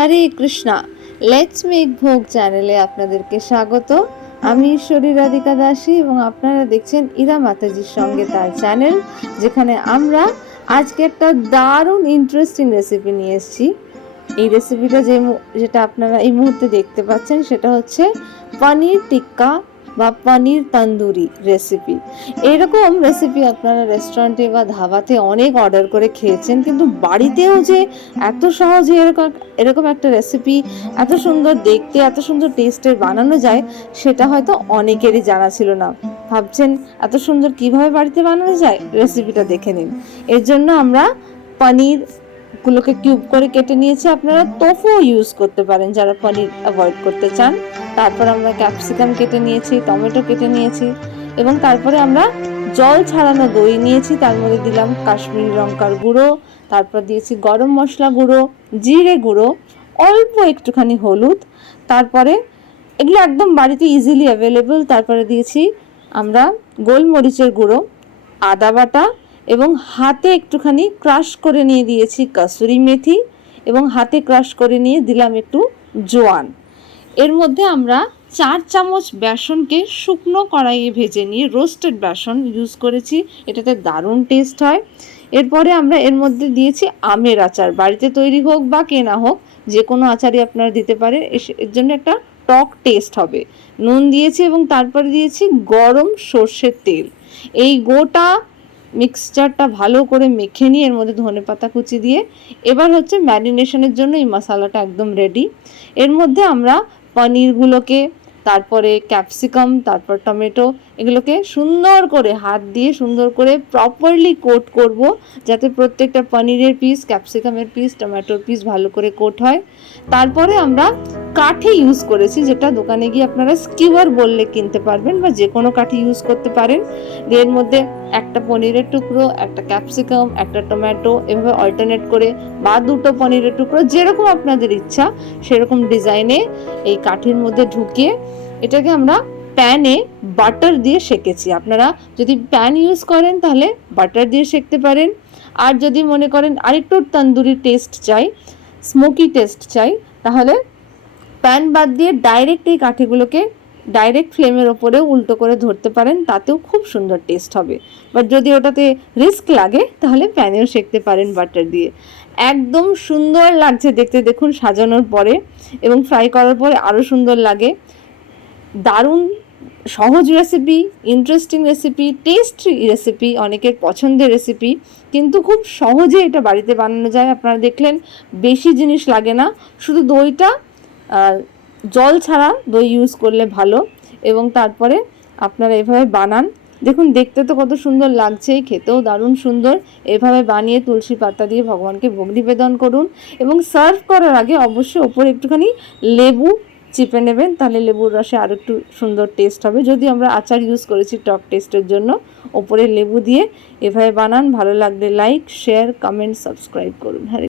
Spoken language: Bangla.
হরে কৃষ্ণা, লেটস মেক ভোগ চ্যানেলে আপনাদেরকে স্বাগত। আমি ঈশ্বরী রাধিকা দাসী এবং আপনারা দেখছেন ইরা মাতাজির সঙ্গে তার চ্যানেল, যেখানে আমরা আজকে একটা দারুণ ইন্টারেস্টিং রেসিপি নিয়ে এসেছি। এই রেসিপিটা যেটা আপনারা এই মুহূর্তে দেখতে পাচ্ছেন সেটা হচ্ছে পনির টিক্কা বা পনির তন্দুরি রেসিপি। এরকম রেসিপি আপনারা রেস্টুরেন্টে বা ধাবাতে অনেক অর্ডার করে খেয়েছেন, কিন্তু বাড়িতেও যে এত সহজে এরকম একটা রেসিপি এত সুন্দর দেখতে, এত সুন্দর টেস্টের বানানো যায় সেটা হয়তো অনেকেরই জানা ছিল না। ভাবছেন এত সুন্দর কিভাবে বাড়িতে বানানো যায়? রেসিপিটা দেখে নিন। এর জন্য আমরা পনির গুলোকে কিউব করে কেটে নিয়েছি। আপনারা তোফু ইউজ করতে পারেন যারা পনির অ্যাভয়েড করতে চান। তারপর আমরা ক্যাপসিকাম কেটে নিয়েছি, টমেটো কেটে নিয়েছি এবং তারপরে আমরা জল ছাড়ানো দই নিয়েছি। তার মধ্যে দিলাম কাশ্মীরি লঙ্কার গুঁড়ো, তারপর দিয়েছি গরম মশলা গুঁড়ো, জিরে গুঁড়ো, অল্প একটুখানি হলুদ। তারপরে এগুলো একদম বাড়িতে ইজিলি অ্যাভেলেবল। তারপরে দিয়েছি আমরা গোলমরিচের গুঁড়ো, আদা বাটা এবং হাতে একটুখানি ক্রাশ করে নিয়ে দিয়েছি কসুরি মেথি এবং হাতে ক্রাশ করে নিয়ে দিলাম একটু জোয়ান। এর মধ্যে আমরা 4 চামচ বেসনকে শুকনো কড়াইয়ে ভেজে নিয়ে রোস্টেড বেসন ইউজ করেছি, এটাতে দারুণ টেস্ট হয়। এরপরে আমরা এর মধ্যে দিয়েছি আমের আচার, বাড়িতে তৈরি হোক বা কেনা হোক যে কোনো আচারই আপনারা দিতে পারেন, এর জন্য একটা টক টেস্ট হবে। নুন দিয়েছি এবং তারপরে দিয়েছি গরম সর্ষের তেল। এই গোটা মিক্সচারটা ভালো করে মেখে নিয়ে এর মধ্যে ধনেপাতা কুচি দিয়ে এবার হচ্ছে ম্যারিনেশনের জন্য এই মশলাটা একদম রেডি। এর মধ্যে আমরা পনিরগুলোকে, তারপরে ক্যাপসিকাম, তারপর টমেটো, এগুলোকে সুন্দর করে হাত দিয়ে সুন্দর করে প্রপারলি কোট করব, যাতে প্রত্যেকটা পনিরের পিস, ক্যাপসিকামের পিস, টমেটোর পিস ভালো করে কোট হয়। তারপরে আমরা কাঠি ইউজ করেছি, যেটা দোকানে গিয়ে আপনারা স্কিওয়ার বললে কিনতে পারবেন বা যে কোনো কাঠি ইউজ করতে পারেন। এর মধ্যে একটা পনিরের টুকরো, একটা ক্যাপসিকাম, একটা টমেটো, এভাবে অল্টারনেট করে বা দুটো পনিরের টুকরো, যেরকম আপনাদের ইচ্ছা সেরকম ডিজাইনে এই কাঠির মধ্যে ঢুকিয়ে এটাকে আমরা প্যানে বাটার দিয়ে সেকেছি। আপনারা যদি প্যান ইউজ করেন তাহলে বাটার দিয়ে সেকতে পারেন, আর যদি মনে করেন আরেকটু তন্দুরি টেস্ট চাই, স্মোকি টেস্ট চাই, তাহলে প্যান বাদ দিয়ে ডাইরেক্ট এই কাঠিগুলোকে ডাইরেক্ট ফ্লেমের ওপরে উল্টো করে ধরতে পারেন, তাতেও খুব সুন্দর টেস্ট হবে। বাট যদি ওটাতে রিস্ক লাগে তাহলে প্যানেও সেকতে পারেন বাটার দিয়ে। একদম সুন্দর লাগছে দেখতে, দেখুন সাজানোর পরে এবং ফ্রাই করার পরে আরও সুন্দর লাগে। দারুণ সহজ recipe, interesting recipe, tasty recipe, অনেকের পছন্দের রেসিপি, কিন্তু খুব সহজে এটা বাড়িতে বানানো যায়। আপনারা দেখলেন বেশি জিনিস লাগে না, শুধু দইটা জল ছাড়া দই ইউজ করলে ভালো। এবং তারপরে আপনারা এভাবে বানান, দেখুন দেখতে তো কত সুন্দর লাগছে, খেতেও দারুণ সুন্দর। এভাবে বানিয়ে তুলসী পাতা দিয়ে ভগবানকে ভোগ নিবেদন করুন এবং সার্ভ করার আগে অবশ্যই ওপরে একটুখানি লেবু চিপে নেবেন, তাহলে লেবুর রসে আরও একটু সুন্দর টেস্ট হবে। যদি আমরা আচার ইউজ করেছি টক টেস্টের জন্য, ওপরে লেবু দিয়ে এভাবে বানান। ভালো লাগলে লাইক, শেয়ার, কমেন্ট, সাবস্ক্রাইব করুন। হরে